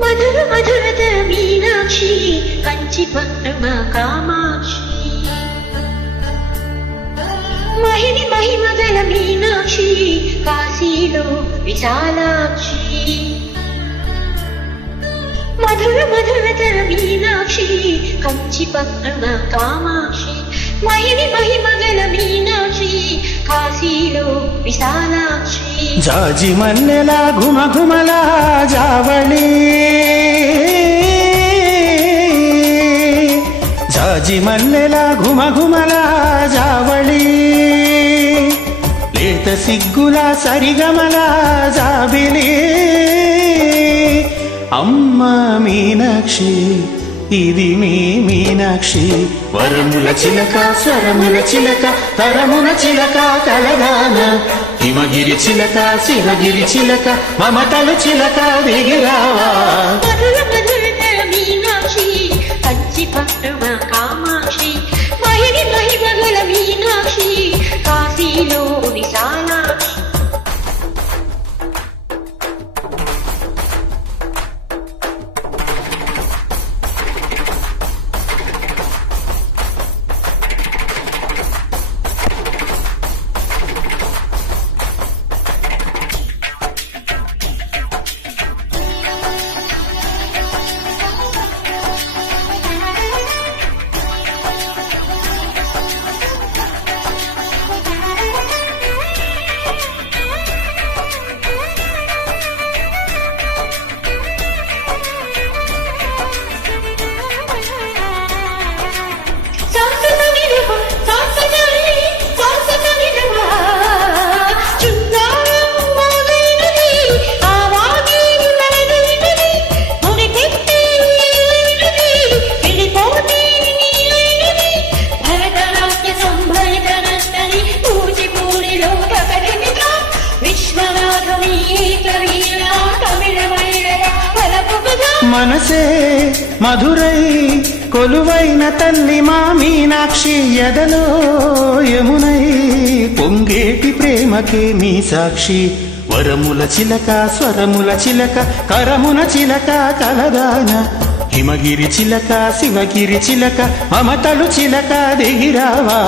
మధుర మధురత మీనాక్షి కంచి పట్టణ కామాక్షి మహిని మహిమగల మీనాక్షి కాశీలో విశాలాక్షి మధుర మధురత మీనాక్షి కంచి పట్టణ కామాక్షి మహిని మహిమగల మీనాక్షి కాశీలో విశాలాక్షి జాజి మల్లెల ఘుమఘుమల జావళి జాజి మల్లెల ఘుమఘుమల జావళి లేత సిగ్గుల సరిగమల జాబిలి అమ్మ మీనాక్షి ఇది మీ మీనాక్షి వరముల చిలక స్వరముల చిలక తరముల చిలక కలగాన హిమగిరి చిలక శివగిరి చిలక మమతల చిలక దిగిరావా మధుర మధురత మీనాక్షి కంచి పట్టణ కామాక్షి మహిని మహిమగల మీనాక్షి కాశీలో విశాలాక్షి మనసే మధురై కొలువైన తల్లి మా మీనాక్షి ఎదలో యమునై పొంగేటి ప్రేమకే మీ సాక్షి వరముల చిలక స్వరముల చిలక కరమున చిలక కలదాన హిమగిరి చిలక శివగిరి చిలక మమతలు చిలక దిగిరావా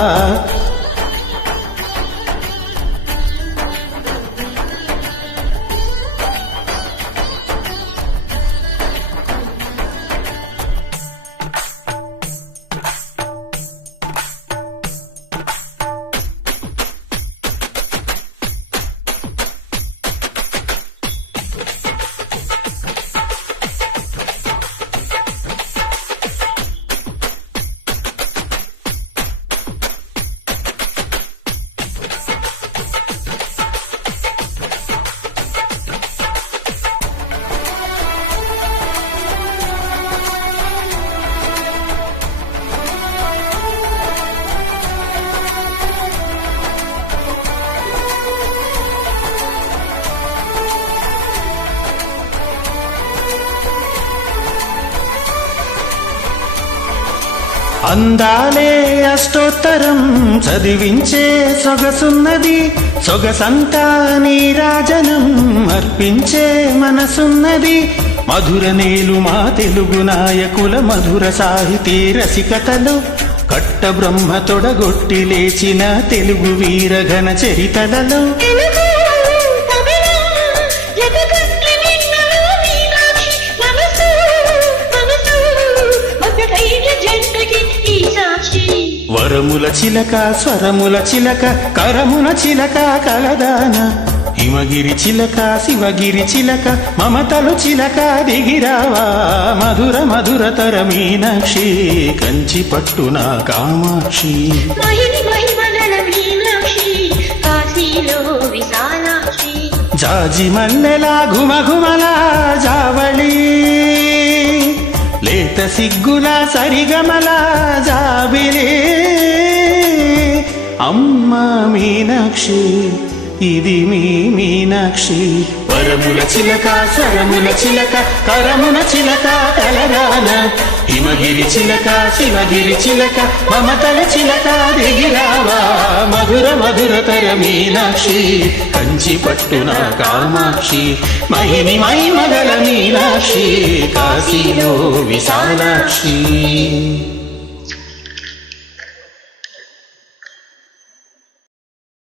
అందాలే అష్టోత్తరం చదివించే సొగసున్నది సొగసంతా నీరాజనం అర్పించే మనసున్నది మధుర నేలు మా తెలుగు నాయకుల మధుర సాహితీ రసికతలు కట్ట బ్రహ్మ తొడగొట్టి లేచిన తెలుగు వీరఘన చరితలలో వరముల చిలక స్వరముల చిలక కరమున చిలక కలదాన హిమగిరి చిలక శివగిరి చిలక మమతలు చిలక దిగిరావా మధుర మధురతర మీనాక్షి కంచి పట్టున కామాక్షి మహిని మహిమగల మీనాక్షి కాశీలో విశాలాక్షి జాజి మల్లెల ఘుమఘుమల జావళి లేత సిగ్గుల సరిగమల జాబిలి అమ్మ మీనాక్షి ఇది మీ మీనాక్షి వరముల చిలక స్వరముల చిలక కరమున చిలక కలగాన హిమగిరి చిలక శివగిరి చిలక మమతల చిలక దిగిరావా మధుర మధుర మధురతర మీనాక్షి కంచి పట్టున కామాక్షి మహిని మహిమగల మీనాక్షి కాశీలో విశాలాక్షి